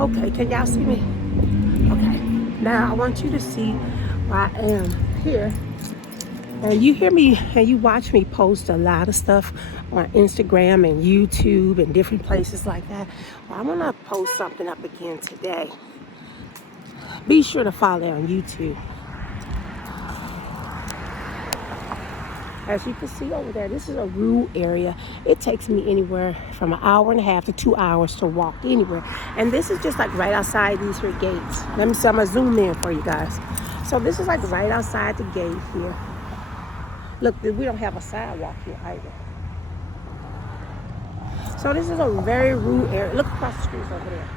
Okay, can y'all see me? Okay. Now I want you to see where I am here. And you hear me and you watch me post a lot of stuff on Instagram and YouTube and different places like that. Well, I'm gonna post something up again today. Be sure to follow on YouTube. As you can see over there, this is a rural area. It takes me anywhere from an hour and a half to 2 hours to walk anywhere. And this is just like right outside these here gates. Let me see, I'm gonna zoom in for you guys. So this is like right outside the gate here. Look, we don't have a sidewalk here either. So this is a very rural area. Look across the streets over there.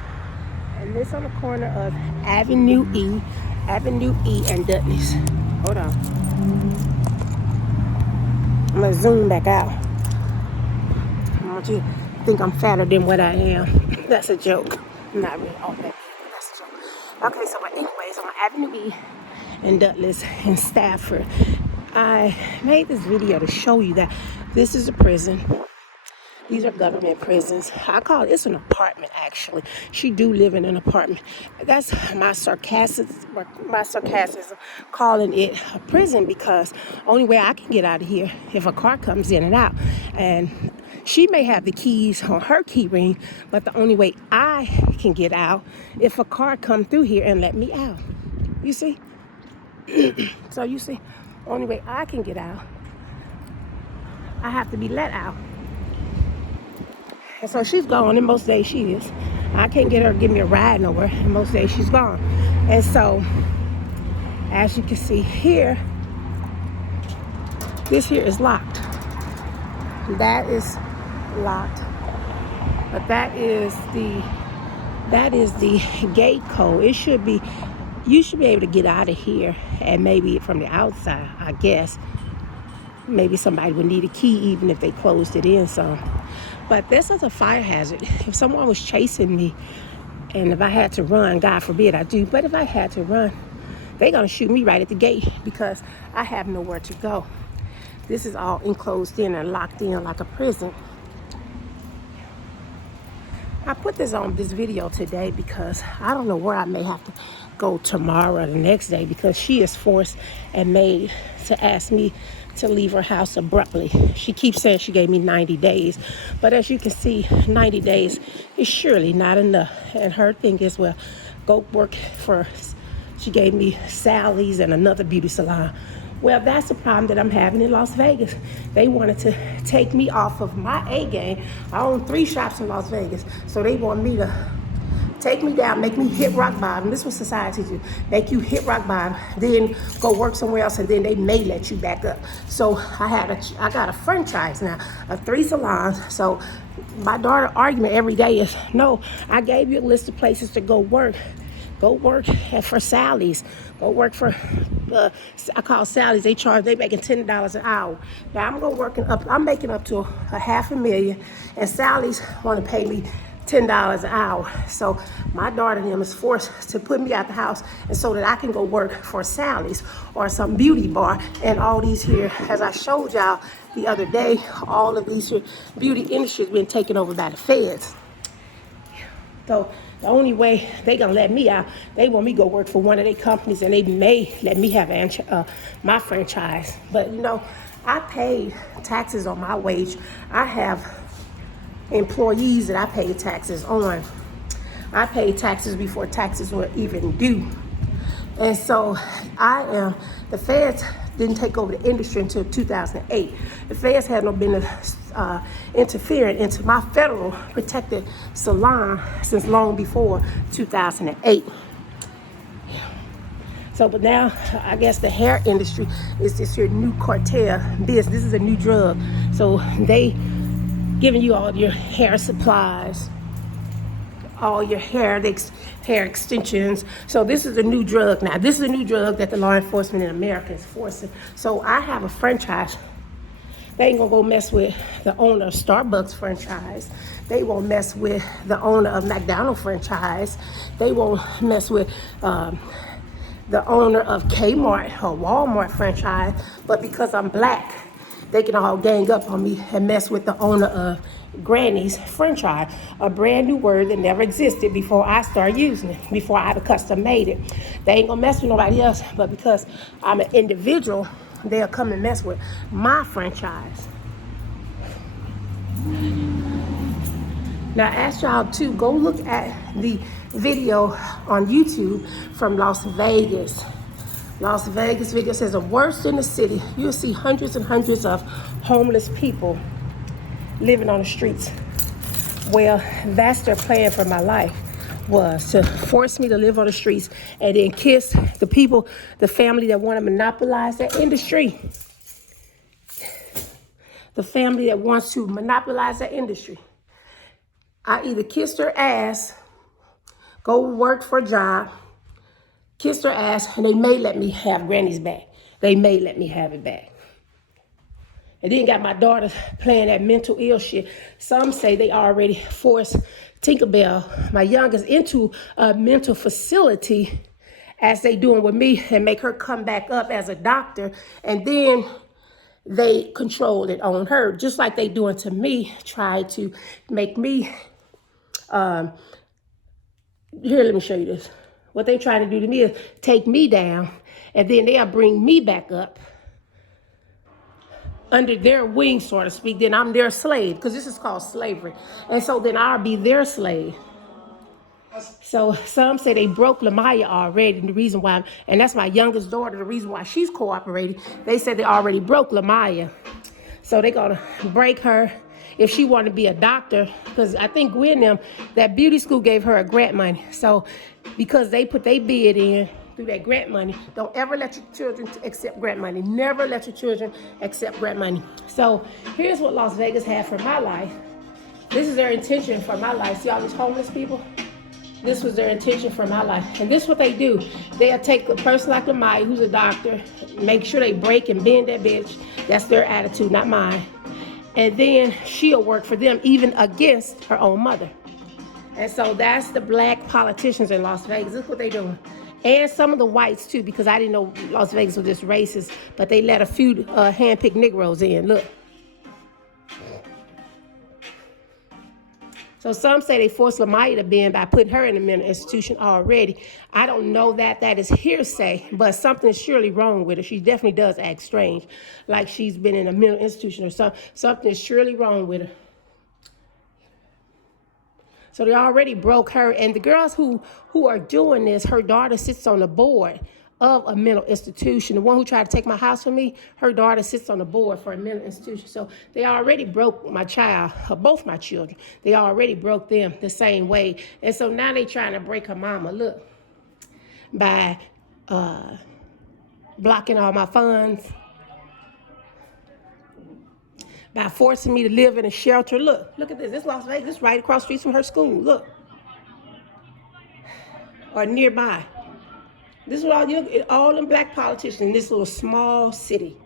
And this on the corner of Avenue E and Dudley's. Hold on. I'm gonna zoom back out. I want you to think I'm fatter than what I am. That's a joke. I'm not really all that. That's a joke. Okay, so but anyways, on Avenue E and Dudley's in Stafford, I made this video to show you that this is a prison. These are government prisons. I call it's an apartment actually. She do live in an apartment. That's my sarcasm calling it a prison because only way I can get out of here if a car comes in and out. And she may have the keys on her key ring, but the only way I can get out if a car come through here and let me out. You see? So you see, only way I can get out, I have to be let out. And so she's gone, and most days she is. I can't get her to give me a ride nowhere, and most days she's gone. And so, as you can see here, this here is locked. That is locked. But that is the gate code. It should be, you should be able to get out of here, and maybe from the outside, I guess. Maybe somebody would need a key even if they closed it in some. But this is a fire hazard. If someone was chasing me and if I had to run, God forbid I do, but if I had to run, they're going to shoot me right at the gate because I have nowhere to go. This is all enclosed in and locked in like a prison. I put this video today because I don't know where I may have to go tomorrow or the next day because she is forced and made to ask me to leave her house abruptly. She keeps saying she gave me 90 days. But as you can see, 90 days is surely not enough. And her thing is, well, go work for, she gave me Sally's and another beauty salon. Well, that's the problem that I'm having in Las Vegas. They wanted to take me off of my A game. I own 3 shops in Las Vegas. So they want me to take me down, make me hit rock bottom. This is what society do. Make you hit rock bottom, then go work somewhere else, and then they may let you back up. So I got a franchise now of 3 salons. So my daughter argument every day is, no, I gave you a list of places to go work. Go work for Sally's. Go work for, I call Sally's. They making $10 an hour. Now I'm making up to $500,000, and Sally's want to pay me $10 an hour. So my daughter and them is forced to put me out the house and so that I can go work for Sally's or some beauty bar. And all these here, as I showed y'all the other day, all of these here beauty industry has been taken over by the feds. So the only way they gonna let me out, they want me to go work for one of their companies, and they may let me have my franchise. But you know, I paid taxes on my wage. I have employees that I pay taxes on. I paid taxes before taxes were even due. And so the feds didn't take over the industry until 2008. The feds had no business interfering into my federal protected salon since long before 2008. So, but now, I guess the hair industry is this your new cartel business. This is a new drug. So they giving you all your hair supplies, all your hair extensions. So this is a new drug now. This is a new drug that the law enforcement in America is forcing. So I have a franchise. They ain't gonna go mess with the owner of Starbucks franchise. They won't mess with the owner of McDonald's franchise. They won't mess with the owner of Kmart or Walmart franchise. But because I'm black they can all gang up on me and mess with the owner of Granny's French fry, a brand new word that never existed before I started using it, before I custom made it. They ain't gonna mess with nobody else, but because I'm an individual, they'll come and mess with my franchise. Now, I ask y'all to go look at the video on YouTube from Las Vegas. Las Vegas video says the worst in the city. You'll see hundreds and hundreds of homeless people living on the streets. Well, that's their plan for my life, was to force me to live on the streets and then kiss the people, the family that want to monopolize that industry. The family that wants to monopolize that industry. I either kissed her ass, go work for a job, kissed her ass, and they may let me have Granny's back. They may let me have it back. And then got my daughter playing that mental ill shit. Some say they already forced Tinkerbell, my youngest, into a mental facility as they doing with me and make her come back up as a doctor. And then they control it on her, just like they doing to me, try to make me, here, let me show you this. What they trying to do to me is take me down, and then they'll bring me back up under their wing, so to speak. Then I'm their slave, because this is called slavery. And so then I'll be their slave. So some say they broke Lamaya already. And the reason why, and that's my youngest daughter, the reason why she's cooperating, they said they already broke Lamaya. So they're going to break her if she want to be a doctor, because I think Gwen them, that beauty school gave her a grant money. So because they put their bid in through that grant money, don't ever let your children accept grant money. Never let your children accept grant money. So here's what Las Vegas had for my life. This is their intention for my life. See all these homeless people? This was their intention for my life. And this is what they do. They'll take a person like Lamaya, who's a doctor, make sure they break and bend that bitch. That's their attitude, not mine. And then she'll work for them, even against her own mother. And so that's the black politicians in Las Vegas. This is what they doing. And some of the whites too, because I didn't know Las Vegas was this racist, but they let a few hand-picked Negroes in. Look. So some say they forced Lamaya to bend by putting her in a mental institution already. I don't know that. That is hearsay, but something is surely wrong with her. She definitely does act strange, like she's been in a mental institution or something. Something is surely wrong with her. So they already broke her. And the girls who are doing this, her daughter sits on the board of a mental institution. The one who tried to take my house from me, her daughter sits on the board for a mental institution. So they already broke my child, both my children. They already broke them the same way. And so now they trying to break her mama, look, by blocking all my funds, by forcing me to live in a shelter. Look at this. This Las Vegas. This right across the street from her school. Look. Or nearby. This is all them black politicians in this little small city.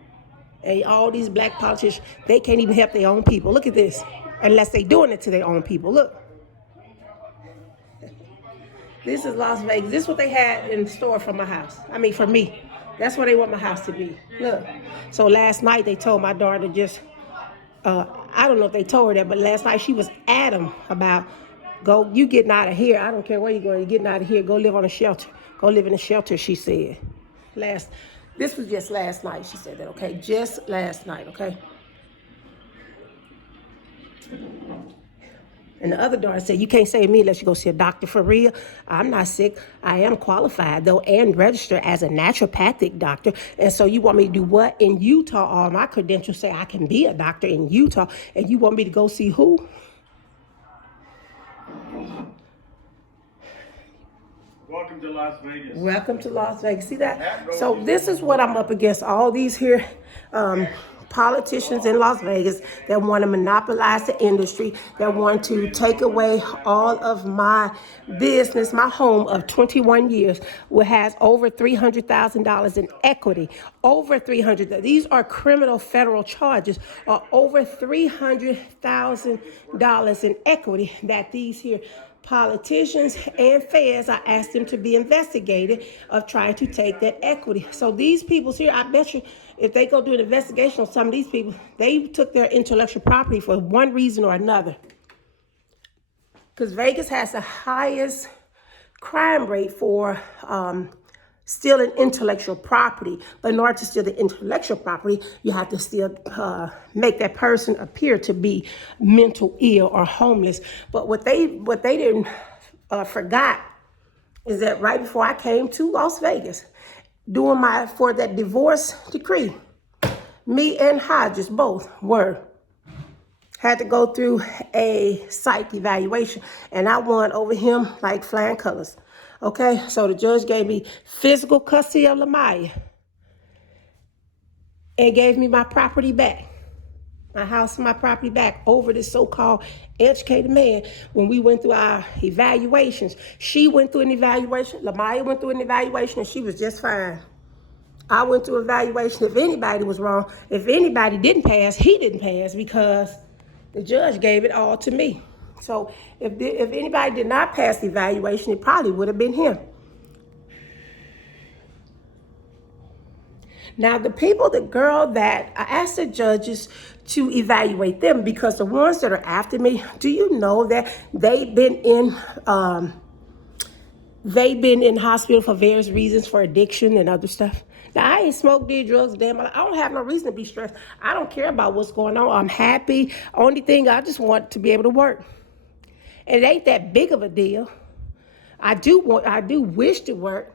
And all these black politicians, they can't even help their own people. Look at this. Unless they doing it to their own people. Look. This is Las Vegas. This is what they had in store for my house. I mean, for me. That's where they want my house to be. Look. So last night they told my daughter just, I don't know if they told her that, but last night she was adamant about, go, you getting out of here. I don't care where you're going, you're getting out of here. Go live on a shelter. Go live in a shelter, she said. This was just last night, she said that, okay? Just last night, okay? And the other daughter said, you can't save me unless you go see a doctor for real. I'm not sick. I am qualified, though, and registered as a naturopathic doctor. And so you want me to do what? In Utah, all my credentials say I can be a doctor in Utah. And you want me to go see who? Welcome to Las Vegas. Welcome to Las Vegas. See that? So this is what I'm up against. All these here politicians in Las Vegas that want to monopolize the industry, that want to take away all of my business, my home of 21 years, which has over $300,000 in equity. Over 300. These are criminal federal charges, over $300,000 in equity that these here politicians and feds, I asked them to be investigated of trying to take that equity. So these people's here, I bet you, if they go do an investigation on some of these people, they took their intellectual property for one reason or another. Because Vegas has the highest crime rate for stealing intellectual property. But in order to steal the intellectual property, you have to still make that person appear to be mental ill or homeless. But what they didn't forgot is that right before I came to Las Vegas, doing for that divorce decree, me and Hodges both had to go through a psych evaluation, and I won over him like flying colors. Okay, so the judge gave me physical custody of Lamaya and gave me my property back, my house and my property back over this so-called educated man. When we went through our evaluations, she went through an evaluation, Lamaya went through an evaluation, and she was just fine. I went through evaluation. If anybody was wrong, if anybody didn't pass, he didn't pass because the judge gave it all to me. So if anybody did not pass the evaluation, it probably would have been him. Now, the girl that I asked the judges to evaluate them, because the ones that are after me, do you know that they've been in hospital for various reasons, for addiction and other stuff? Now, I ain't smoked, did drugs, damn. I don't have no reason to be stressed. I don't care about what's going on. I'm happy. Only thing, I just want to be able to work. And it ain't that big of a deal. I do wish to work.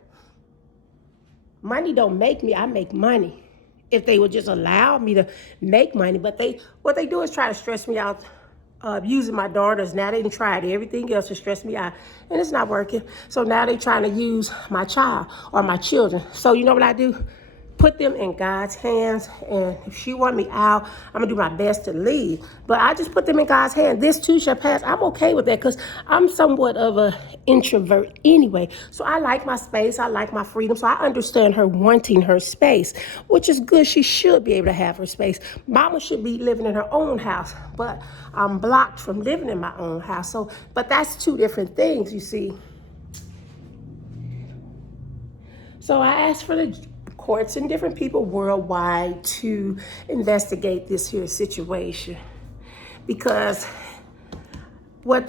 Money don't make me, I make money. If they would just allow me to make money. But what they do is try to stress me out using my daughters. Now they done tried everything else to stress me out, and it's not working. So now they trying to use my child or my children. So you know what I do? Put them in God's hands, and if she want me out, I'm gonna do my best to leave. But I just put them in God's hands. This too shall pass. I'm okay with that because I'm somewhat of an introvert anyway. So I like my space. I like my freedom. So I understand her wanting her space, which is good. She should be able to have her space. Mama should be living in her own house, but I'm blocked from living in my own house. So, but that's two different things, you see. So I asked for the courts and different people worldwide to investigate this here situation, because I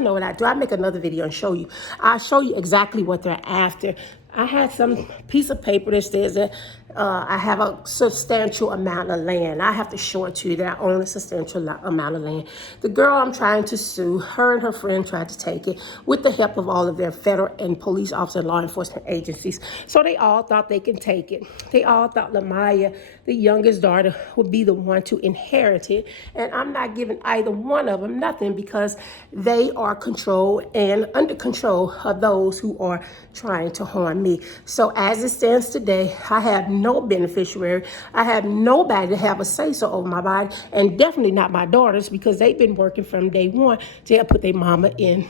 know what I do. I'll make another video and show you. I'll show you exactly what they're after. I had some piece of paper that says that I have a substantial amount of land. I have to show it to you that I own a substantial amount of land. The girl I'm trying to sue, her and her friend tried to take it with the help of all of their federal and police officer and law enforcement agencies. So they all thought they can take it. They all thought Lamaya, the youngest daughter, would be the one to inherit it. And I'm not giving either one of them nothing because they are controlled and under control of those who are trying to harm me. So as it stands today, I have no beneficiary. I have nobody to have a say-so over my body, and definitely not my daughters, because they've been working from day one to help put their mama in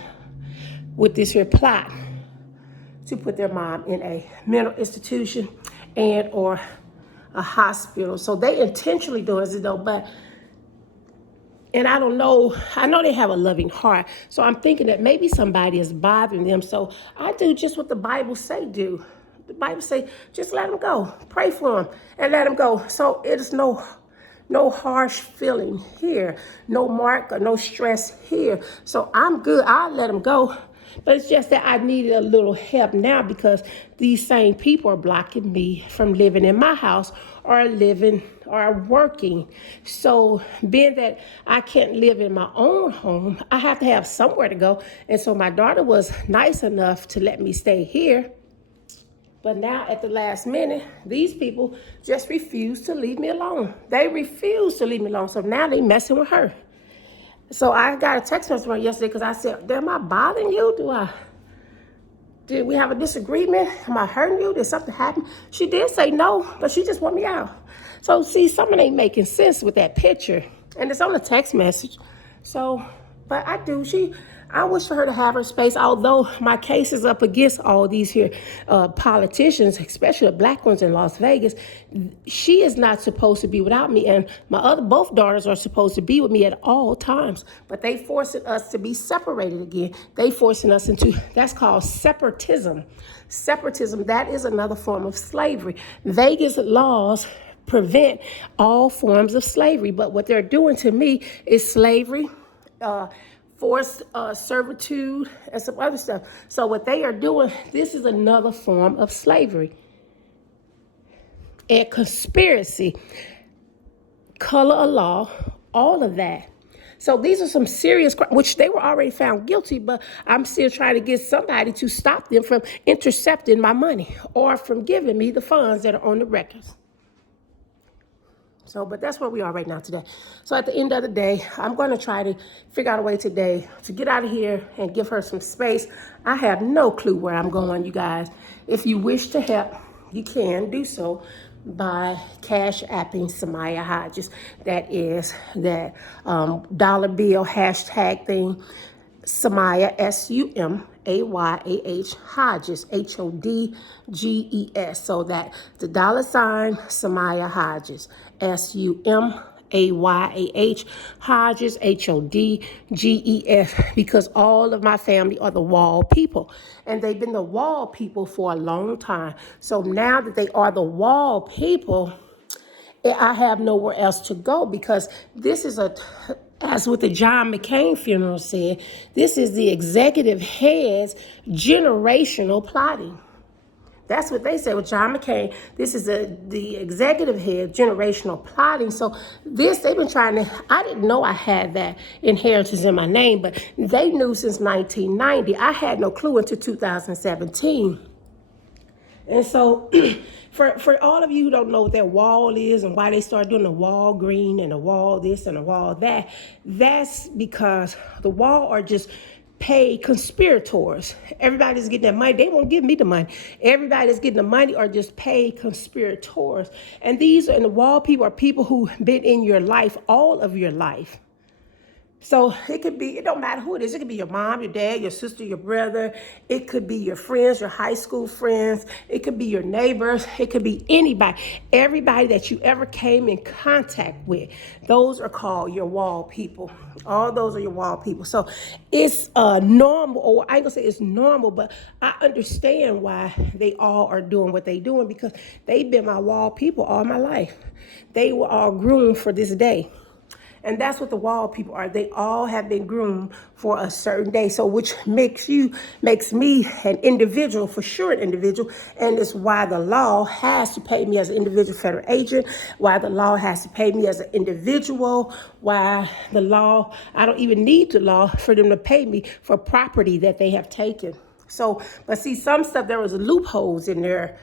with this here plot to put their mom in a mental institution and or a hospital. So they intentionally do it though, but and I don't know, I know they have a loving heart. So I'm thinking that maybe somebody is bothering them. So I do just what the Bible say do. The Bible say, just let them go. Pray for them and let them go. So it is no harsh feeling here. No mark or no stress here. So I'm good. I'll let them go. But it's just that I needed a little help now because these same people are blocking me from living in my house or living or working. So being that I can't live in my own home, I have to have somewhere to go. And so my daughter was nice enough to let me stay here. But now at the last minute, these people just refuse to leave me alone. They refuse to leave me alone. So now they messing with her. So I got a text message from her yesterday because I said, am I bothering you? Did we have a disagreement? Am I hurting you? Did something happen? She did say no, but she just want me out. So see, something ain't making sense with that picture. And it's on a text message. So, but I do. I wish for her to have her space, although my case is up against all these here politicians, especially the black ones in Las Vegas. She is not supposed to be without me, and my other both daughters are supposed to be with me at all times, but they forcing us to be separated again. They forcing us into, that's called separatism. Separatism, that is another form of slavery. Vegas laws prevent all forms of slavery, but what they're doing to me is slavery, forced servitude, and some other stuff. So what they are doing, this is another form of slavery. And conspiracy, color of law, all of that. So these are some serious crimes, which they were already found guilty, but I'm still trying to get somebody to stop them from intercepting my money or from giving me the funds that are on the records. So, but that's where we are right now today. So at the end of the day, I'm going to try to figure out a way today to get out of here and give her some space. I have no clue where I'm going, you guys. If you wish to help, you can do so by cash apping Samaya Hodges. That is that dollar bill hashtag thing. Samaya, Sumayah Hodges, Hodges. So that the dollar sign Samaya Hodges, Sumayah Hodges, Hodges, because all of my family are the wall people. And they've been the wall people for a long time. So now that they are the wall people, I have nowhere else to go, because this is as what the John McCain funeral said, this is the executive head's generational plotting. That's what they said with John McCain. This is the executive head generational plotting. So this, they've been trying to, I didn't know I had that inheritance in my name, but they knew since 1990. I had no clue until 2017. And so for all of you who don't know what that wall is and why they started doing the wall green and the wall this and the wall that, that's because the wall are just paid conspirators. Everybody's getting that money. They won't give me the money. Everybody that's getting the money are just paid conspirators. And these and the wall people are people who've been in your life all of your life. So it could be, it don't matter who it is. It could be your mom, your dad, your sister, your brother. It could be your friends, your high school friends. It could be your neighbors. It could be anybody. Everybody that you ever came in contact with. Those are called your wall people. All those are your wall people. So it's normal, or I ain't gonna say it's normal, but I understand why they all are doing what they doing, because they've been my wall people all my life. They were all groomed for this day. And that's what the wall people are. They all have been groomed for a certain day. So which makes me an individual, for sure an individual. And it's why the law has to pay me as an individual federal agent, why the law has to pay me as an individual, why the law, I don't even need the law for them to pay me for property that they have taken. So, but see, some stuff, there was loopholes in there.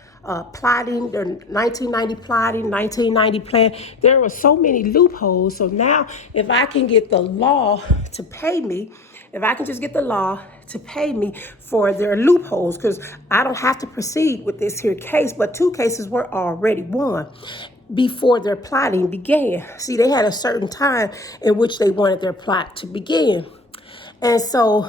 Plotting, the 1990 plotting, 1990 plan. There were so many loopholes. So now if I can get the law to pay me, if I can just get the law to pay me for their loopholes, because I don't have to proceed with this here case, but 2 cases were already won before their plotting began. See, they had a certain time in which they wanted their plot to begin. And so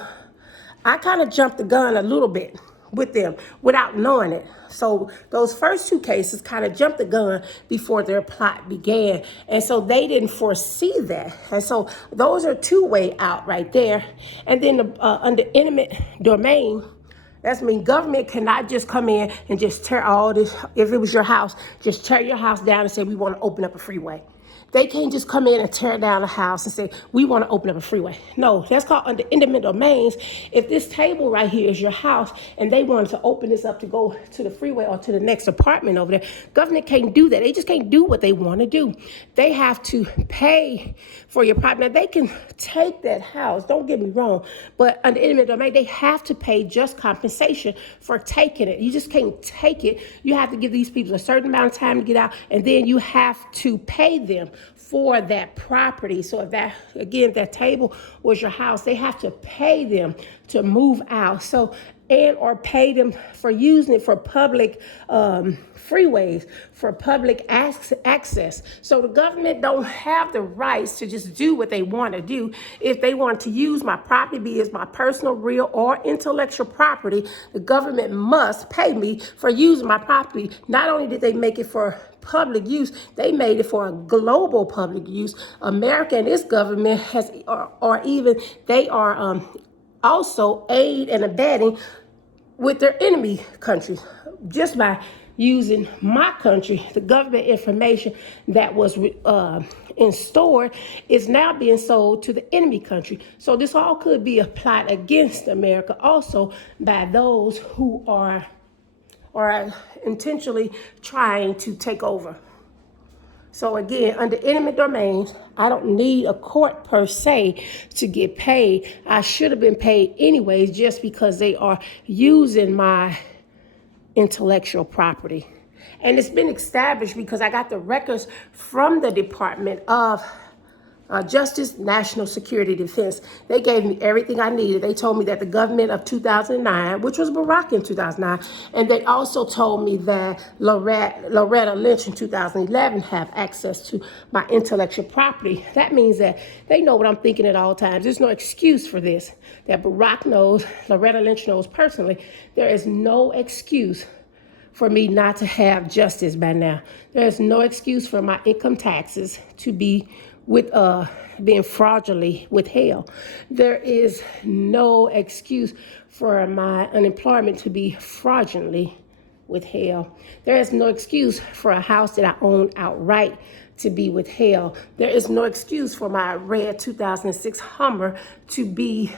I kind of jumped the gun a little bit with them without knowing it. So those first 2 cases kind of jumped the gun before their plot began. And so they didn't foresee that. And so those are 2 way out right there. And then under eminent domain, that's mean government cannot just come in and just tear all this. If it was your house, just tear your house down and say, we want to open up a freeway. They can't just come in and tear down a house and say, we want to open up a freeway. No, that's called under eminent domains. If this table right here is your house and they wanted to open this up to go to the freeway or to the next apartment over there, government can't do that. They just can't do what they want to do. They have to pay for your property. Now, they can take that house, don't get me wrong, but under eminent domain, they have to pay just compensation for taking it. You just can't take it. You have to give these people a certain amount of time to get out, and then you have to pay them for that property. So if that, again, if that table was your house, they have to pay them to move out. So, and or pay them for using it for public freeways, for public access. So the government don't have the rights to just do what they want to do. If they want to use my property, be it my personal, real, or intellectual property, the government must pay me for using my property. Not only did they make it for public use, they made it for a global public use. America and its government has, or even they are also aid and abetting with their enemy countries just by using my country. The government information that was stored is now being sold to the enemy country. So this all could be applied against America also by those who are intentionally trying to take over. So again, under eminent domains, I don't need a court per se to get paid. I should have been paid anyways just because they are using my intellectual property. And it's been established because I got the records from the Department of Justice, National Security, Defense. They gave me everything I needed. They told me that the government of 2009, which was Barack in 2009, and they also told me that Loretta Lynch in 2011 have access to my intellectual property. That means that they know what I'm thinking at all times. There's no excuse for this. That Barack knows, Loretta Lynch knows personally. There is no excuse for me not to have justice by now. There is no excuse for my income taxes to be being fraudulently withheld. There is no excuse for my unemployment to be fraudulently withheld. There is no excuse for a house that I own outright to be withheld. There is no excuse for my red 2006 Hummer to be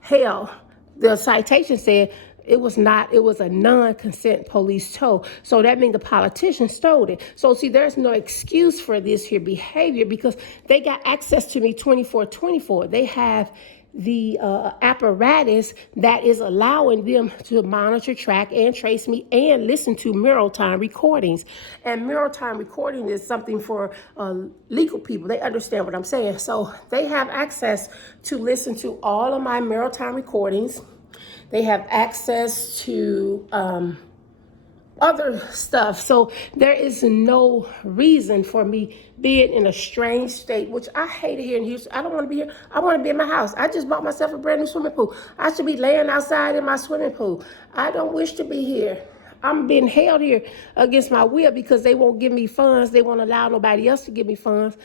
held. The citation said it was a non-consent police tow. So that means the politician stole it. So see, there's no excuse for this here behavior because they got access to me 24/24. They have the apparatus that is allowing them to monitor, track, and trace me and listen to Mirror Time recordings. And Mirror Time recording is something for legal people. They understand what I'm saying. So they have access to listen to all of my Mirror Time recordings. They have access to other stuff. So there is no reason for me being in a strange state, which I hate it here in Houston. I don't want to be here. I want to be in my house. I just bought myself a brand new swimming pool. I should be laying outside in my swimming pool. I don't wish to be here. I'm being held here against my will because they won't give me funds. They won't allow nobody else to give me funds.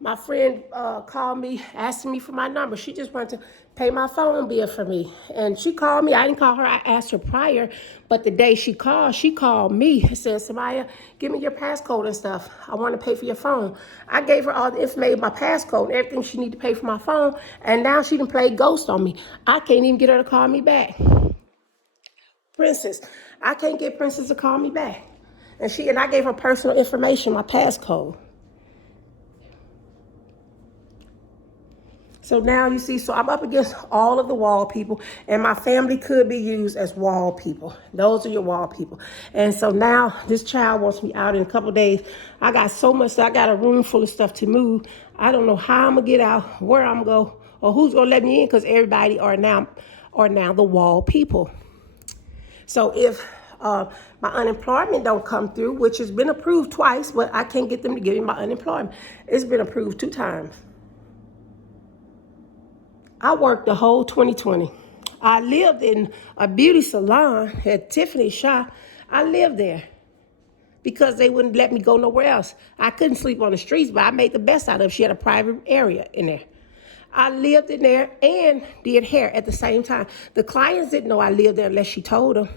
My friend called me, asking me for my number. She just wanted to pay my phone bill for me. And she called me. I didn't call her. I asked her prior. But the day she called me and said, Samaya, give me your passcode and stuff. I want to pay for your phone. I gave her all the information, my passcode, and everything she needed to pay for my phone. And now she done played ghost on me. I can't even get her to call me back. Princess. I can't get Princess to call me back. And I gave her personal information, my passcode. So now you see, so I'm up against all of the wall people, and my family could be used as wall people. Those are your wall people. And so now this child wants me out in a couple of days. I got so much, I got a room full of stuff to move. I don't know how I'm gonna get out, where I'm gonna go, or who's gonna let me in, because everybody are now the wall people. So if my unemployment don't come through, which has been approved twice, but I can't get them to give me my unemployment. It's been approved 2 times. I worked the whole 2020. I lived in a beauty salon at Tiffany Shop. I lived there because they wouldn't let me go nowhere else. I couldn't sleep on the streets, but I made the best out of it. She had a private area in there. I lived in there and did hair at the same time. The clients didn't know I lived there unless she told them.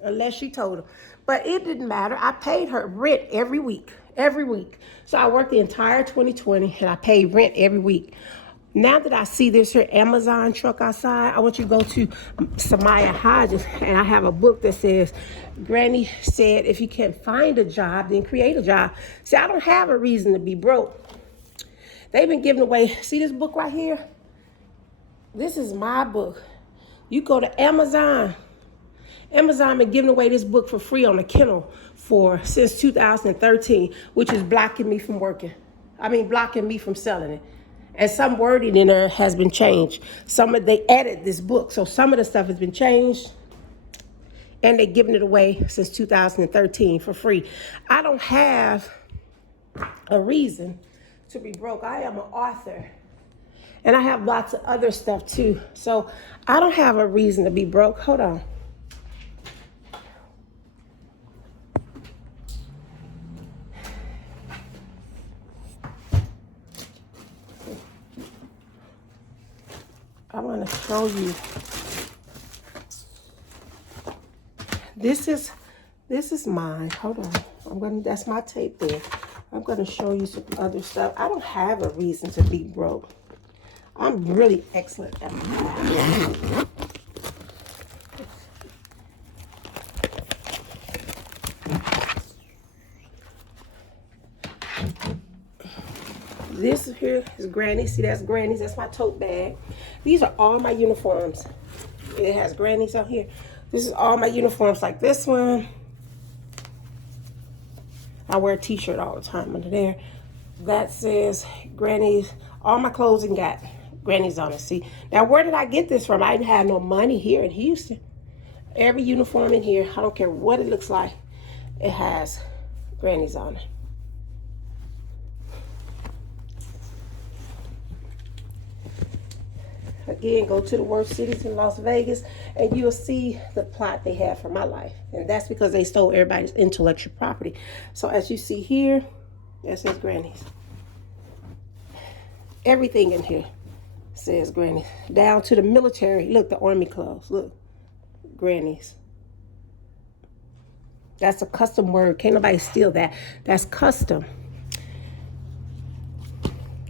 But it didn't matter. I paid her rent every week. So I worked the entire 2020 and I paid rent every week. Now that I see this here Amazon truck outside, I want you to go to Samaya Hodges, and I have a book that says, Granny said, if you can't find a job, then create a job. See, I don't have a reason to be broke. They've been giving away, see this book right here? This is my book. You go to Amazon Amazon been giving away this book for free on a Kindle since 2013, which is blocking me from working. Blocking me from selling it. And some wording in there has been changed. They added this book, so some of the stuff has been changed, and they're giving it away since 2013 for free. I don't have a reason to be broke. I am an author, and I have lots of other stuff too. So I don't have a reason to be broke. Hold on. I want to show you. This is mine. Hold on. That's my tape there. I'm gonna show you some other stuff. I don't have a reason to be broke. I'm really excellent at my This here is Granny. See, that's Granny's. That's my tote bag. These are all my uniforms. It has Granny's on here. This is all my uniforms, like this one. I wear a t-shirt all the time under there. That says Granny's. All my clothing got Granny's on it. See, now where did I get this from? I didn't have no money here in Houston. Every uniform in here, I don't care what it looks like, it has Granny's on it. Again, go to the worst cities in Las Vegas, and you'll see the plot they have for my life. And that's because they stole everybody's intellectual property. So as you see here, that says Granny's. Everything in here says Granny's. Down to the military. Look, the army clothes. Look, Granny's. That's a custom word. Can't nobody steal that. That's custom.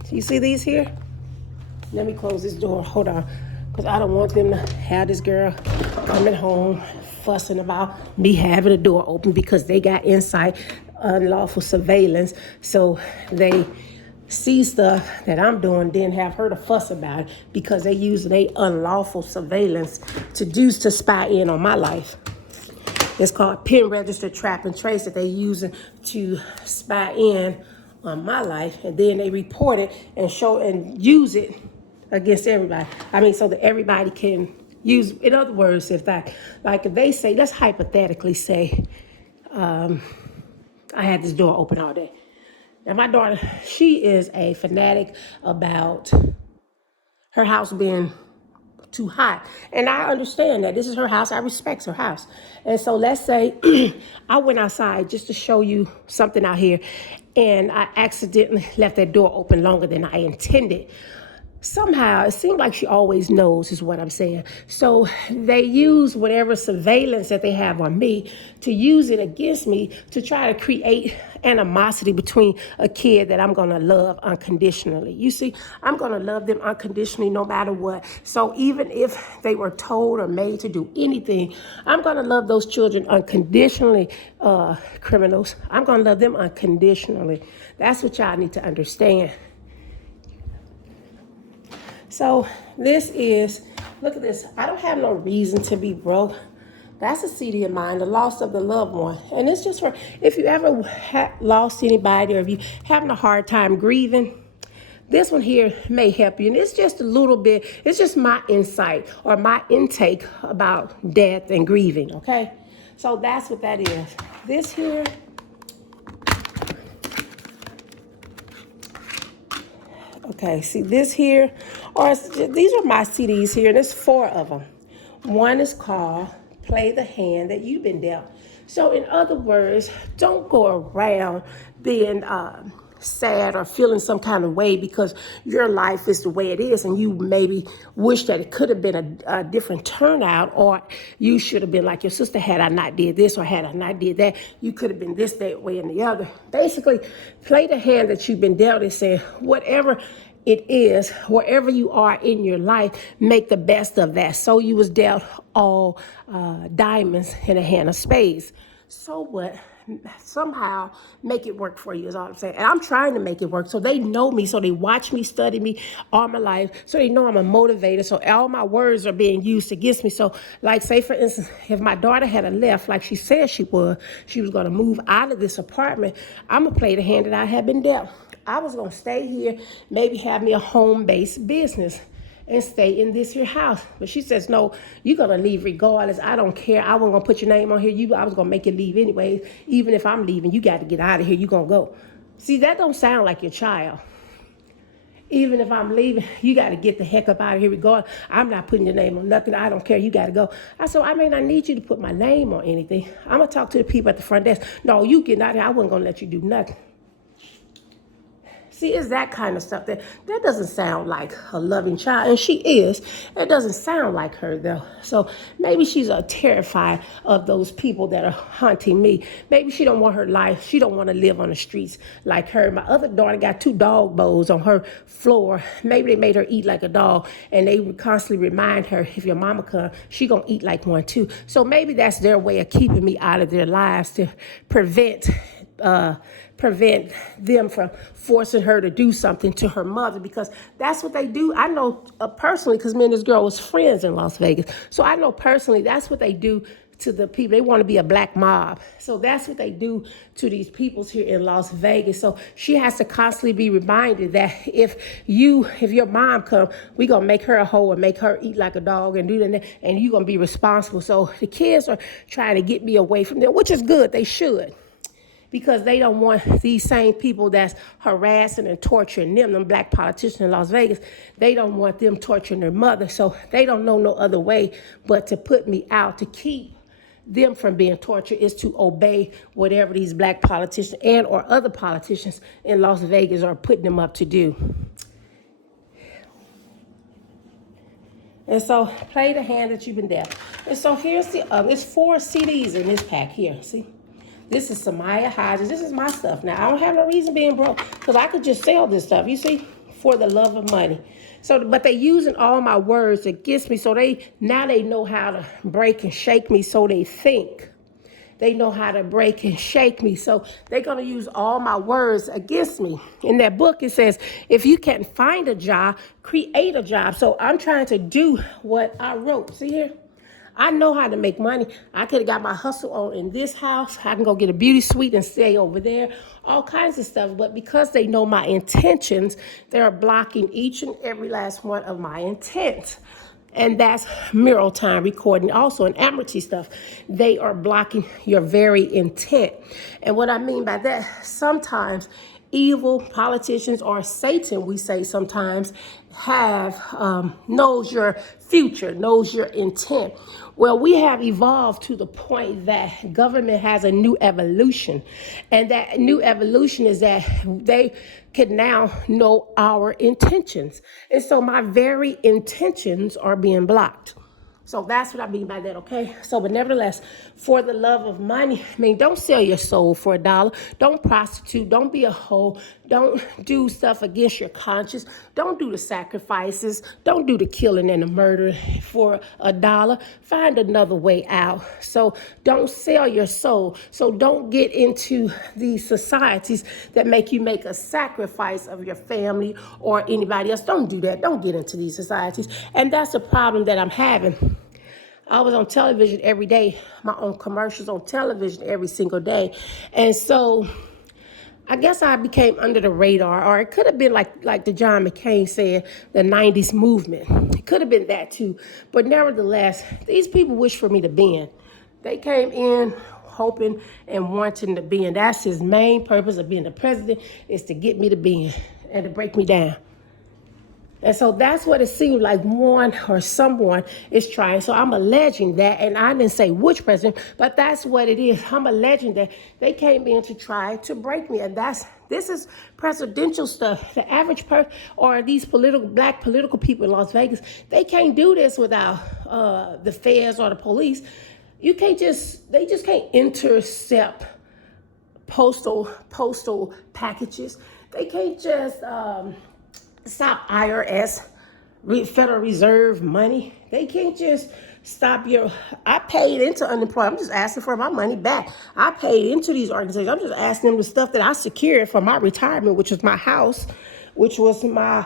You see these here? Let me close this door. Hold on. Because I don't want them to have this girl coming home fussing about me having the door open because they got inside unlawful surveillance. So they see stuff that I'm doing, then have her to fuss about it because they use their unlawful surveillance to spy in on my life. It's called pin register trap and trace that they using to spy in on my life, and then they report it and show and use it against everybody. So that everybody can use. In other words, if they say, let's hypothetically say, I had this door open all day. And my daughter, she is a fanatic about her house being too hot. And I understand that. This is her house. I respect her house. And so let's say I went outside just to show you something out here, and I accidentally left that door open longer than I intended. Somehow, it seems like she always knows is what I'm saying. So they use whatever surveillance that they have on me to use it against me to try to create animosity between a kid that I'm going to love unconditionally. You see, I'm going to love them unconditionally no matter what. So even if they were told or made to do anything, I'm going to love those children unconditionally, criminals. I'm going to love them unconditionally. That's what y'all need to understand. So look at this. I don't have no reason to be broke. That's a CD of mine, the loss of the loved one. And it's just for, if you ever lost anybody or if you're having a hard time grieving, this one here may help you. And it's just a little bit, it's just my insight or my intake about death and grieving, okay? So that's what that is. This here, okay, see this here, these are my CDs here, and there's 4 of them. One is called Play the Hand That You've Been Dealt. So in other words, don't go around being sad or feeling some kind of way because your life is the way it is, and you maybe wish that it could have been a different turnout, or you should have been like your sister. Had I not did this or had I not did that, you could have been this, that way, and the other. Basically, play the hand that you've been dealt is saying whatever it is, wherever you are in your life, make the best of that. So you was dealt all diamonds in a hand of spades. So what? somehow make it work for you is all I'm saying. And I'm trying to make it work. So they know me. So they watch me, study me all my life. So they know I'm a motivator. So all my words are being used against me. So like say for instance, if my daughter had a left like she said she was going to move out of this apartment, I'm going to play the hand that I had been dealt. I was going to stay here, maybe have me a home-based business and stay in this here house. But she says, no, you're going to leave regardless. I don't care. I wasn't going to put your name on here. I was going to make you leave anyway. Even if I'm leaving, you got to get out of here. You're going to go. See, that don't sound like your child. Even if I'm leaving, you got to get the heck up out of here regardless. I'm not putting your name on nothing. I don't care. You got to go. I said, I may not need you to put my name on anything. I'm going to talk to the people at the front desk. No, you get out of here. I wasn't going to let you do nothing. See, it's that kind of stuff that doesn't sound like a loving child. And she is. It doesn't sound like her, though. So maybe she's terrified of those people that are hunting me. Maybe she don't want her life. She don't want to live on the streets like her. My other daughter got 2 dog bowls on her floor. Maybe they made her eat like a dog. And they would constantly remind her, if your mama comes, she going to eat like one, too. So maybe that's their way of keeping me out of their lives to prevent them from forcing her to do something to her mother, because that's what they do. I know personally, because me and this girl was friends in Las Vegas. So I know personally that's what they do to the people. They want to be a black mob. So that's what they do to these peoples here in Las Vegas. So she has to constantly be reminded that if your mom come, we going to make her a hoe and make her eat like a dog and do that, and you going to be responsible. So the kids are trying to get me away from them, which is good. They should. Because they don't want these same people that's harassing and torturing them black politicians in Las Vegas, they don't want them torturing their mother. So they don't know no other way but to put me out. To keep them from being tortured is to obey whatever these black politicians and or other politicians in Las Vegas are putting them up to do. And so play the hand that you've been dealt. And so here's there's 4 CDs in this pack here, see? This is Samaya Hodges. This is my stuff. Now, I don't have no reason being broke because I could just sell this stuff, you see, for the love of money. So, but they using all my words against me. So now they know how to break and shake me. So they think they know how to break and shake me. So they're going to use all my words against me. In that book, it says, if you can't find a job, create a job. So I'm trying to do what I wrote. See here? I know how to make money. I could have got my hustle on in this house. I can go get a beauty suite and stay over there. All kinds of stuff. But because they know my intentions, they're blocking each and every last one of my intents. And that's mural time recording. Also in Amity stuff, they are blocking your very intent. And what I mean by that, sometimes evil politicians or Satan, we say sometimes, knows your future, knows your intent. Well, we have evolved to the point that government has a new evolution. And that new evolution is that they can now know our intentions. And so my very intentions are being blocked. So that's what I mean by that, okay? So, but nevertheless, for the love of money, I mean, don't sell your soul for $1. Don't prostitute. Don't be a hoe. Don't do stuff against your conscience. Don't do the sacrifices. Don't do the killing and the murder for $1. Find another way out. So don't sell your soul. So don't get into these societies that make you make a sacrifice of your family or anybody else. Don't do that. Don't get into these societies. And that's the problem that I'm having. I was on television every day, my own commercials on television every single day. And so I guess I became under the radar, or it could have been like the John McCain said, the 90s movement. It could have been that too. But nevertheless, these people wish for me to bend. They came in hoping and wanting to bend. That's his main purpose of being the president, is to get me to bend and to break me down. And so that's what it seems like one or someone is trying. So I'm alleging that, and I didn't say which president, but that's what it is. I'm alleging that they came in to try to break me. And this is presidential stuff. The average person or these black political people in Las Vegas, they can't do this without the feds or the police. They just can't intercept postal packages. They can't just stop IRS, Federal Reserve money. They can't just stop your. I paid into unemployment. I'm just asking for my money back. I paid into these organizations. I'm just asking them the stuff that I secured for my retirement, which was my house, which was my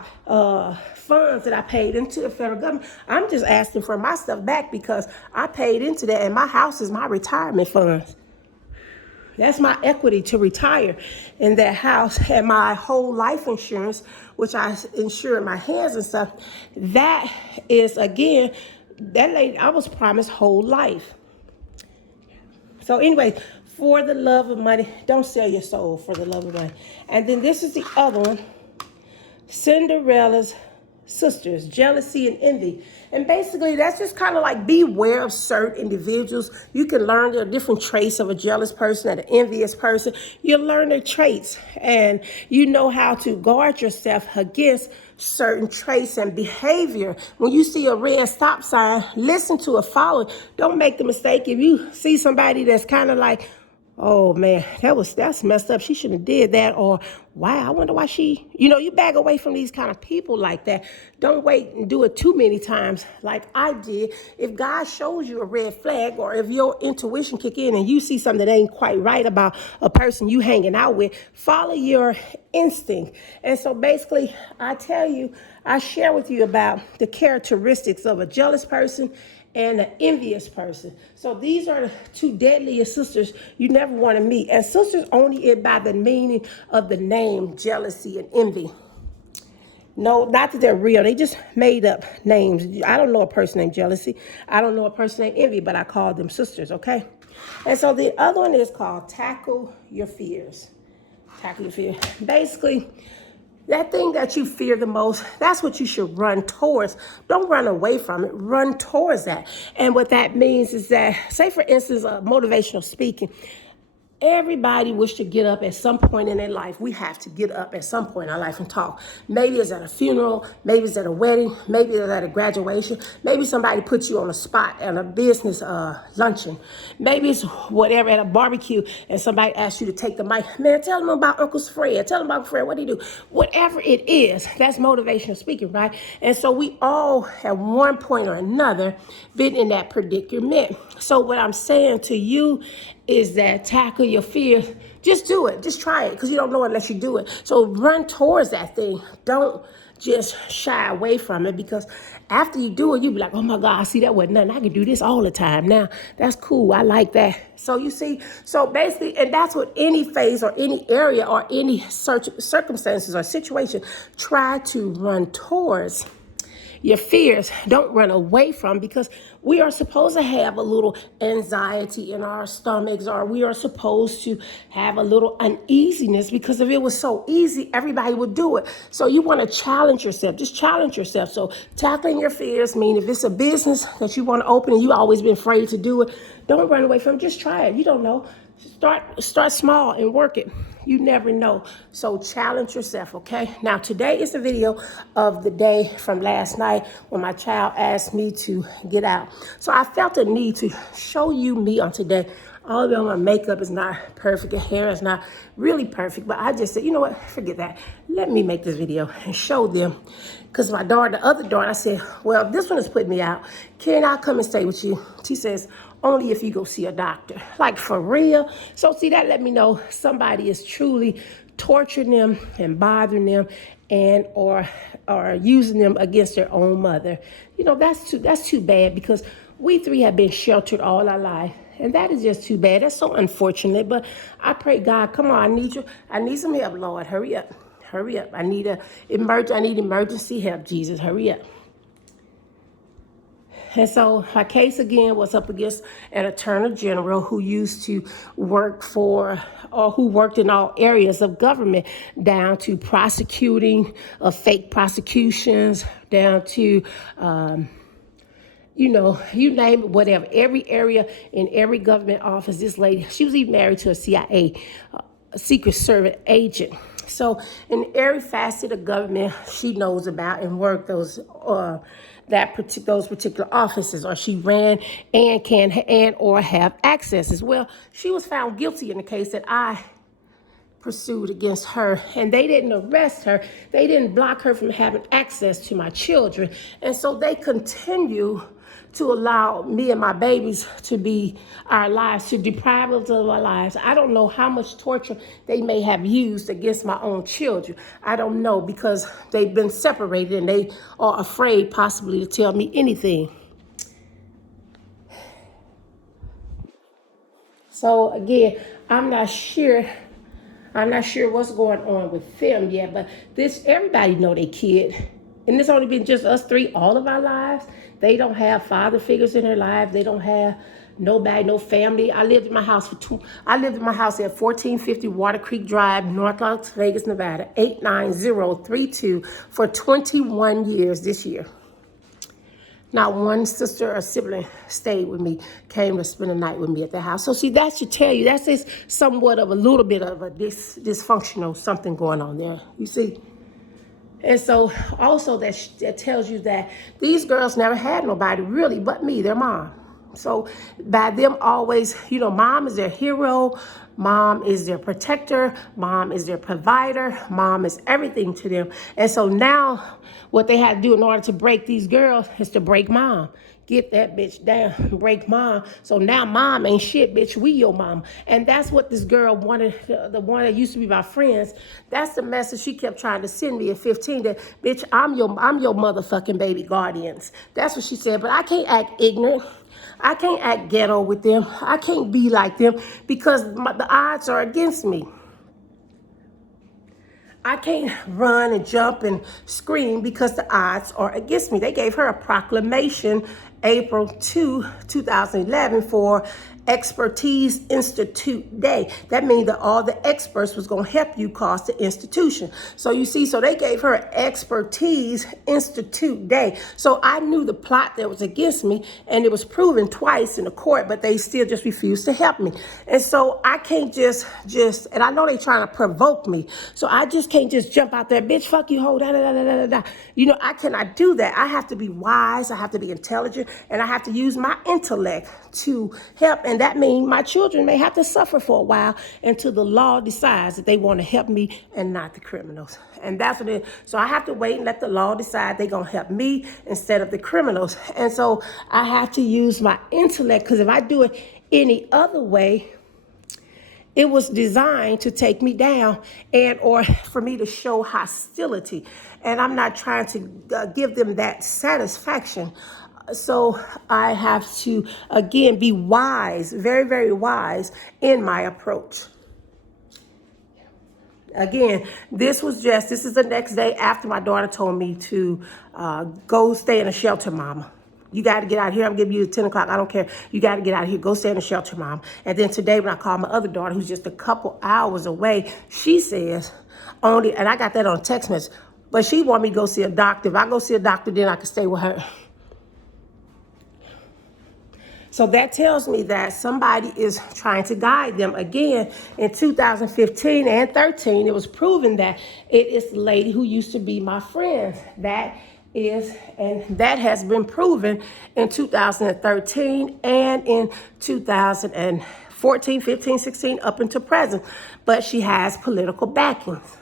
funds that I paid into the federal government. I'm just asking for my stuff back because I paid into that, and my house is my retirement funds. That's my equity to retire in that house, and my whole life insurance, which I insure in my hands and stuff. That is, again, that lady, I was promised whole life. So anyway, for the love of money, don't sell your soul for the love of money. And then this is the other one, Cinderella's sisters, jealousy and envy. And basically that's just kind of like beware of certain individuals. You can learn the different traits of a jealous person and an envious person. You learn their traits, and you know how to guard yourself against certain traits and behavior. When you see a red stop sign, listen to it, follow it. Don't make the mistake. If you see somebody that's kind of like, oh man, that's messed up, she shouldn't have did that, or wow, I wonder why she, you back away from these kind of people like that. Don't wait and do it too many times like I did. If God shows you a red flag, or if your intuition kick in and you see something that ain't quite right about a person you hanging out with, follow your instinct. And so basically I share with you about the characteristics of a jealous person and an envious person. So these are the two deadliest sisters you never want to meet. And sisters only by the meaning of the name jealousy and envy. No, not that they're real. They just made up names. I don't know a person named jealousy. I don't know a person named envy, but I call them sisters, okay? And so the other one is called tackle your fears. Tackle your fear. Basically, that thing that you fear the most, that's what you should run towards. Don't run away from it. Run towards that. And what that means is that, say for instance, motivational speaking. Everybody wish to get up at some point in their life. We have to get up at some point in our life and talk. Maybe it's at a funeral, maybe it's at a wedding, maybe it's at a graduation, maybe somebody puts you on a spot at a business luncheon, maybe it's whatever at a barbecue and somebody asks you to take the mic. Man, tell them about Uncle Fred. Tell them about Fred. What do you do? Whatever it is, that's motivational speaking, right? And so we all at one point or another been in that predicament. So what I'm saying to you is that tackle your fears. Just do it. Just try it, because you don't know unless you do it. So run towards that thing. Don't just shy away from it, because after you do it, you'll be like, oh my God, I see that wasn't nothing. I can do this all the time now. That's cool. I like that. So you see, so basically, and that's what any phase or any area or any circumstances or situation, try to run towards your fears. Don't run away from, because we are supposed to have a little anxiety in our stomachs, or we are supposed to have a little uneasiness, because if it was so easy, everybody would do it. So you want to challenge yourself. Just challenge yourself. So tackling your fears mean if it's a business that you want to open and you always been afraid to do it, don't run away from it. Just try it. You don't know. Start small and work it. You never know. So challenge yourself, okay? Now, today is a video of the day from last night when my child asked me to get out. So I felt a need to show you me on today. Although my makeup is not perfect, the hair is not really perfect, but I just said, you know what, forget that. Let me make this video and show them. Because my daughter, the other daughter, I said, well, this one is putting me out. Can I come and stay with you? She says, only if you go see a doctor. Like, for real? So see, that let me know somebody is truly torturing them and bothering them, and or using them against their own mother. That's too bad, because we three have been sheltered all our life. And that is just too bad. That's so unfortunate. But I pray, God, come on, I need you. I need some help, Lord. Hurry up. Hurry up. I need emergency help, Jesus. Hurry up. And so my case again was up against an attorney general who used to work for, or who worked in all areas of government, down to prosecuting fake prosecutions, down to, you name it, whatever. Every area in every government office, this lady, she was even married to a CIA, Secret Service agent. So in every facet of government, she knows about and worked those particular offices, or she ran and can or have access as well. She was found guilty in the case that I pursued against her, and they didn't arrest her. They didn't block her from having access to my children, and so they continue to allow me and my babies to be our lives, to deprive us of our lives. I don't know how much torture they may have used against my own children. I don't know, because they've been separated and they are afraid possibly to tell me anything. So again, I'm not sure what's going on with them yet, but everybody know they kid. And it's only been just us three all of our lives. They don't have father figures in their life. They don't have nobody, no family. I lived in my house at 1450 Water Creek Drive, North Las Vegas, Nevada, 89032 for 21 years this year. Not one sister or sibling stayed with me, came to spend the night with me at the house. So see, that should tell you, that's just somewhat of a little bit of a dysfunctional something going on there, you see? And so also that tells you that these girls never had nobody really but me, their mom. So by them always, mom is their hero, mom is their protector, mom is their provider, mom is everything to them. And so now what they had to do in order to break these girls is to break mom. Get that bitch down, break mom. So now mom ain't shit, bitch. We your mom. And that's what this girl wanted, the one that used to be my friends. That's the message she kept trying to send me at 15, that, bitch, I'm your motherfucking baby guardians. That's what she said. But I can't act ignorant. I can't act ghetto with them. I can't be like them because the odds are against me. I can't run and jump and scream because the odds are against me. They gave her a proclamation April 2, 2011 for Expertise Institute Day. That means that all the experts was going to help you cause the institution. So you see, so they gave her Expertise Institute Day. So I knew the plot that was against me, and it was proven twice in the court, but they still just refused to help me. And so I can't just, and I know they trying to provoke me. So I just can't just jump out there, bitch, fuck you, ho, da, da, da, da, da, da. I cannot do that. I have to be wise. I have to be intelligent, and I have to use my intellect to help. And that means my children may have to suffer for a while until the law decides that they want to help me and not the criminals. And that's what it is. So I have to wait and let the law decide they're going to help me instead of the criminals. And so I have to use my intellect, because if I do it any other way, it was designed to take me down and or for me to show hostility. And I'm not trying to give them that satisfaction. So I have to, again, be wise, very, very wise in my approach. Again, this is the next day after my daughter told me to go stay in a shelter, mama. You got to get out of here. I'm giving you 10 o'clock. I don't care. You got to get out of here. Go stay in a shelter, mom. And then today when I called my other daughter, who's just a couple hours away, she says and I got that on text message, but she want me to go see a doctor. If I go see a doctor, then I can stay with her. So that tells me that somebody is trying to guide them. Again, in 2015 and 13, it was proven that it is the lady who used to be my friend. And that has been proven in 2013 and in 2014, 15, 16, up until present. But she has political backings.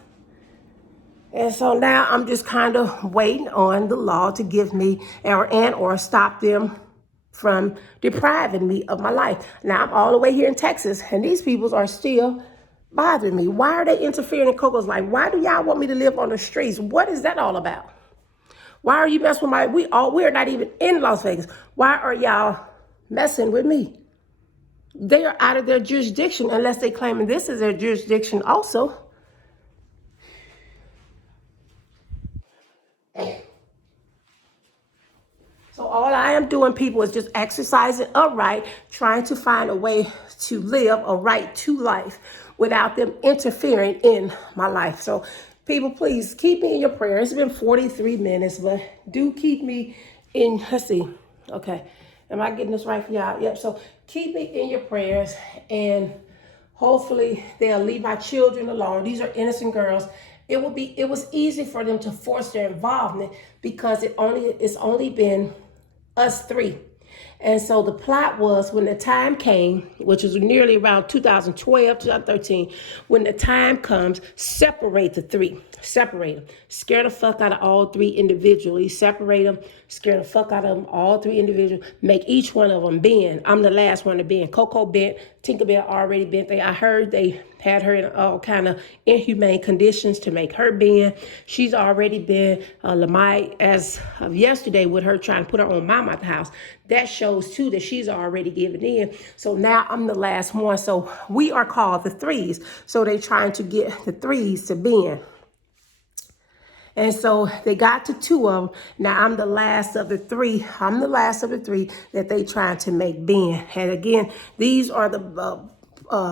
And so now I'm just kind of waiting on the law to give me or stop them from depriving me of my life. Now I'm all the way here in Texas, and these people are still bothering me. Why are they interfering in Coco's life? Why do y'all want me to live on the streets? What is that all about? Why are you messing with we're not even in Las Vegas. Why are y'all messing with me? They are out of their jurisdiction unless they claiming this is their jurisdiction also. So all I am doing, people, is just exercising upright, trying to find a way to live a right to life without them interfering in my life. So people, please keep me in your prayers. It's been 43 minutes, but do keep me in, let's see. Okay. Am I getting this right for y'all? Yep. So keep me in your prayers, and hopefully they'll leave my children alone. These are innocent girls. It was easy for them to force their involvement because it's only been us three. And so the plot was, when the time came, which was nearly around 2012, 2013, when the time comes, separate the three. Separate them. Scare the fuck out of all three individually. Separate them scare the fuck out of them, all three individuals, make each one of them bend. I'm the last one to bend. Coco bent, Tinkerbell already bent. I heard they had her in all kind of inhumane conditions to make her bend. She's already been, Lamai, as of yesterday, with her trying to put her own mom out the house. That shows too that she's already given in. So now I'm the last one. So we are called the threes. So they trying to get the threes to bend. And so they got to two of them. Now I'm the last of the three. I'm the last of the three that they trying to make bend. And again, these are the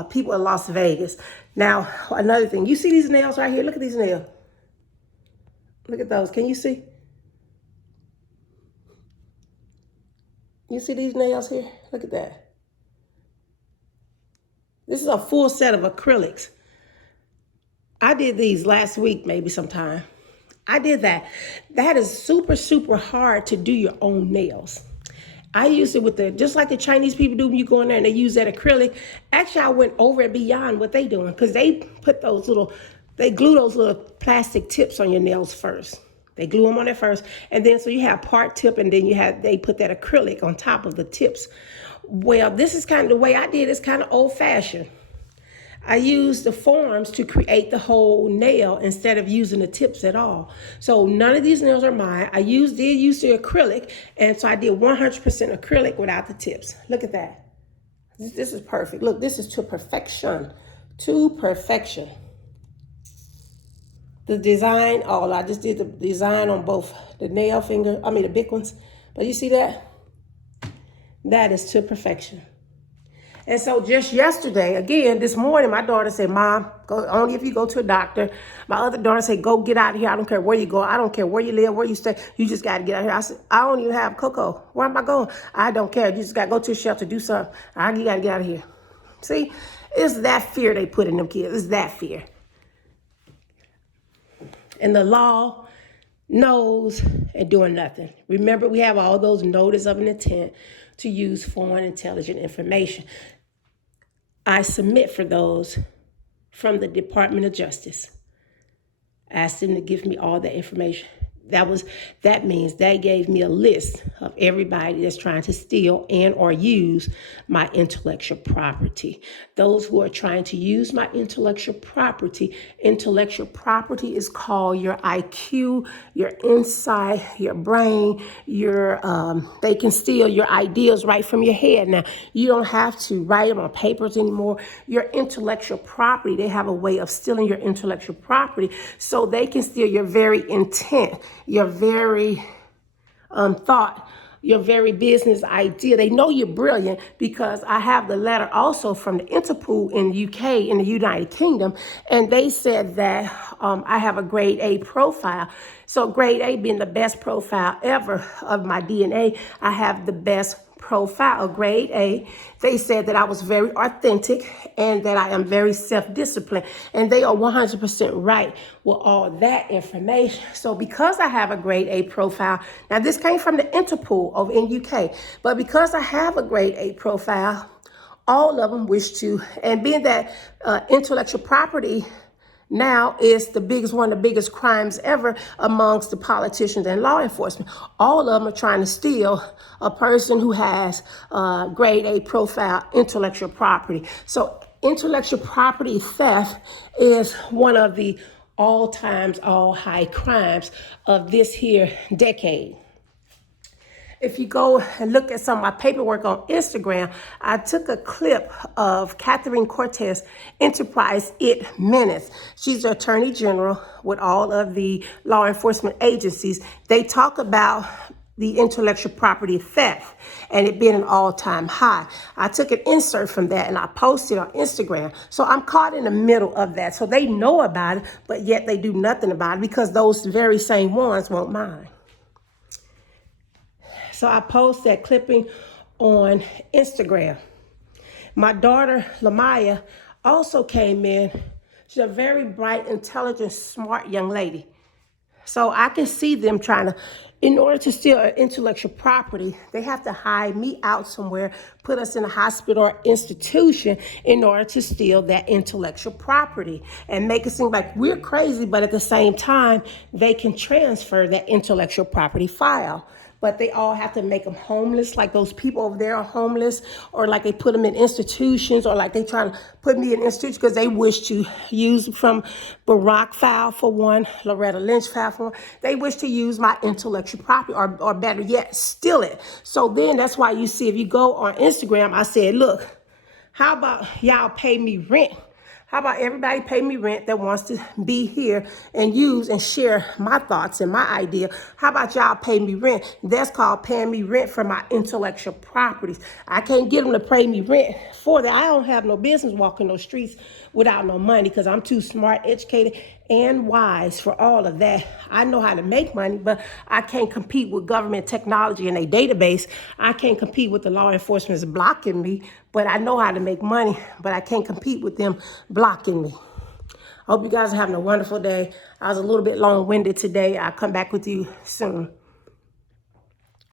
people in Las Vegas. Now, another thing. You see these nails right here? Look at these nails. Look at those. Can you see? You see these nails here? Look at that. This is a full set of acrylics. I did these last week, maybe sometime. I did that. That is super, super hard to do your own nails. I used it with just like the Chinese people do when you go in there and they use that acrylic. Actually, I went over and beyond what they doing because they put they glue those little plastic tips on your nails first. They glue them on there first. And then so you have part tip and then they put that acrylic on top of the tips. Well, this is kind of the way I did. It's kind of old fashioned. I used the forms to create the whole nail instead of using the tips at all. So none of these nails are mine. I did use the acrylic, and so I did 100% acrylic without the tips. Look at that. This is perfect. Look, this is to perfection. To perfection. The design, I just did the design on both the the big ones. But you see that? That is to perfection. And so just yesterday, again, this morning, my daughter said, Mom, go only if you go to a doctor. My other daughter said, go get out of here. I don't care where you go. I don't care where you live, where you stay. You just got to get out of here. I said, I don't even have Coco. Where am I going? I don't care. You just got to go to a shelter, do something. You got to get out of here. See, it's that fear they put in them kids. It's that fear. And the law knows and doing nothing. Remember, we have all those notice of an intent to use foreign intelligent information. I submit for those from the Department of Justice. Asked them to give me all the information. That means they gave me a list of everybody that's trying to steal and or use my intellectual property. Those who are trying to use my intellectual property is called your IQ, your insight, your brain, they can steal your ideas right from your head. Now, you don't have to write them on papers anymore. Your intellectual property, they have a way of stealing your intellectual property so they can steal your very intent, your very thought, your very business idea. They know you're brilliant because I have the letter also from the Interpol in the UK, in the United Kingdom, and they said that I have a grade A profile. So grade A being the best profile ever of my DNA, I have the best profile, grade A. They said that I was very authentic and that I am very self-disciplined. And they are 100% right with all that information. So because I have a grade A profile, now this came from the Interpol over in UK, but because I have a grade A profile, all of them wish to, and being that intellectual property now is one of the biggest crimes ever amongst the politicians and law enforcement. All of them are trying to steal a person who has grade A profile intellectual property. So intellectual property theft is one of the all high crimes of this here decade. If you go and look at some of my paperwork on Instagram, I took a clip of Catherine Cortez Enterprise It Minutes. She's the Attorney General with all of the law enforcement agencies. They talk about the intellectual property theft and it being an all-time high. I took an insert from that and I posted on Instagram. So I'm caught in the middle of that. So they know about it, but yet they do nothing about it because those very same ones won't mind. So I post that clipping on Instagram. My daughter, Lamaya, also came in. She's a very bright, intelligent, smart young lady. So I can see them trying to, in order to steal intellectual property, they have to hide me out somewhere, put us in a hospital or institution in order to steal that intellectual property and make it seem like we're crazy, but at the same time, they can transfer that intellectual property file. but they all have to make them homeless. Like those people over there are homeless, or like they put them in institutions, or like they try to put me in institutions because they wish to use from Barack file for one, Loretta Lynch file for one. They wish to use my intellectual property, or better yet, steal it. So then that's why you see, if you go on Instagram, I said, look, how about y'all pay me rent? How about everybody pay me rent that wants to be here and use and share my thoughts and my idea? How about y'all pay me rent? That's called paying me rent for my intellectual properties. I can't get them to pay me rent for that. I don't have no business walking those streets without no money because I'm too smart, educated, and wise for all of that. I know how to make money, but I can't compete with government technology and a database. I can't compete with the law enforcement blocking me, but I know how to make money, but I can't compete with them blocking me. I hope you guys are having a wonderful day. I was a little bit long-winded today. I'll come back with you soon.